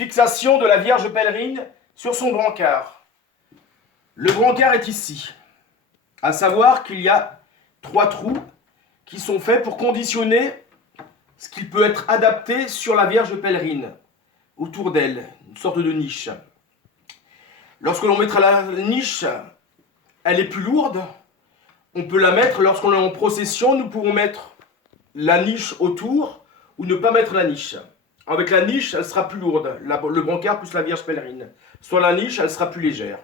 Fixation de la Vierge pèlerine sur son brancard. Le brancard est ici. À savoir qu'il y a 3 trous qui sont faits pour conditionner ce qui peut être adapté sur la Vierge pèlerine, autour d'elle, une sorte de niche. Lorsque l'on mettra la niche, elle est plus lourde. On peut la mettre, lorsqu'on est en procession, nous pouvons mettre la niche autour ou ne pas mettre la niche. Avec la niche, elle sera plus lourde, le brancard plus la Vierge pèlerine. Soit la niche, elle sera plus légère.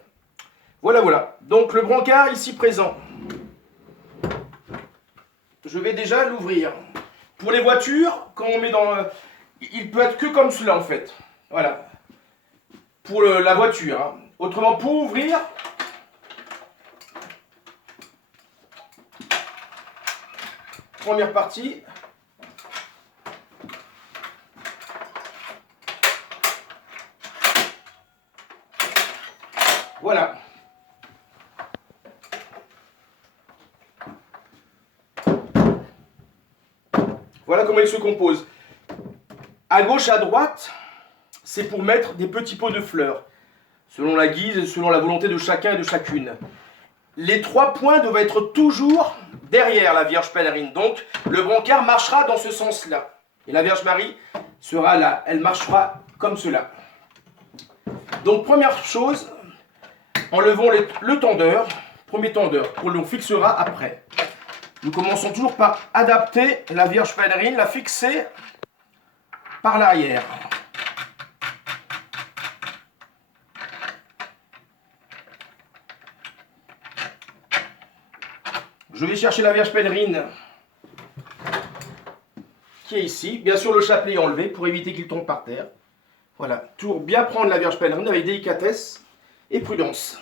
Voilà, voilà. Donc le brancard ici présent. Je vais déjà l'ouvrir. Pour les voitures, quand on met dans... il peut être que comme cela en fait. Voilà. Pour la voiture. Hein. Autrement, pour ouvrir... Première partie. Voilà. Voilà comment il se compose. À gauche, à droite, c'est pour mettre des petits pots de fleurs, selon la guise et selon la volonté de chacun et de chacune. Les 3 points doivent être toujours derrière la Vierge pèlerine. Donc, le brancard marchera dans ce sens-là. Et la Vierge Marie sera là. Elle marchera comme cela. Donc, première chose, enlevons le tendeur, premier tendeur, qu'on le fixera après. Nous commençons toujours par adapter la Vierge pèlerine, la fixer par l'arrière. Je vais chercher la Vierge pèlerine qui est ici. Bien sûr, le chapelet est enlevé pour éviter qu'il tombe par terre. Voilà, toujours bien prendre la Vierge pèlerine avec délicatesse et prudence.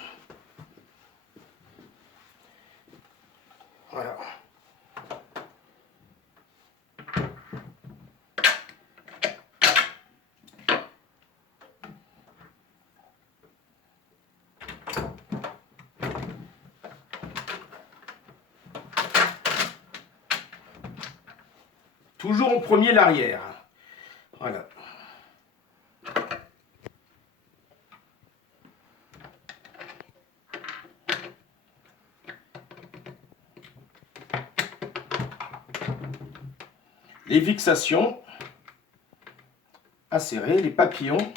Voilà. Toujours en premier l'arrière. Voilà. Les fixations à serrer, les papillons.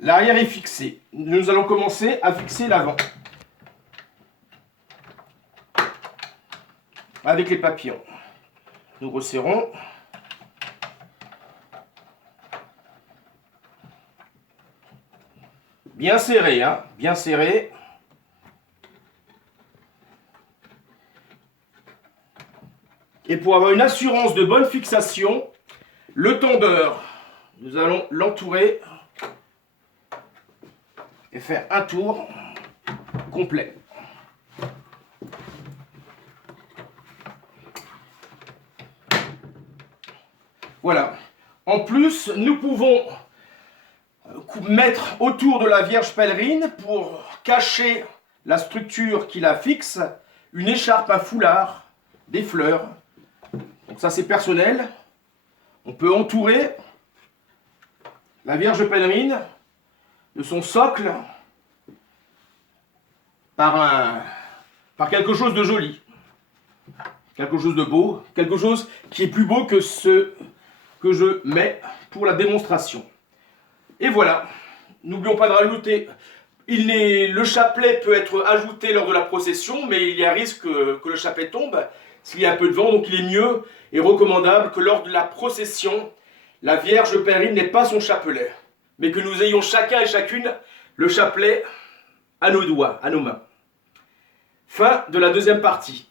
L'arrière est fixé. Nous allons commencer à fixer l'avant. Avec les papillons. Nous resserrons. Bien serré, hein, bien serré. Et pour avoir une assurance de bonne fixation, le tendeur, nous allons l'entourer et faire un tour complet. Voilà. En plus, nous pouvons mettre autour de la Vierge pèlerine, pour cacher la structure qui la fixe, une écharpe, un foulard, des fleurs. Donc ça c'est personnel. On peut entourer la Vierge pèlerine de son socle par quelque chose de joli, quelque chose de beau, quelque chose qui est plus beau que ce que je mets pour la démonstration. Et voilà, n'oublions pas de rajouter, le chapelet peut être ajouté lors de la procession, mais il y a risque que le chapelet tombe s'il y a un peu de vent, donc il est mieux et recommandable que lors de la procession, la Vierge pèlerine n'ait pas son chapelet, mais que nous ayons chacun et chacune le chapelet à nos doigts, à nos mains. Fin de la deuxième partie.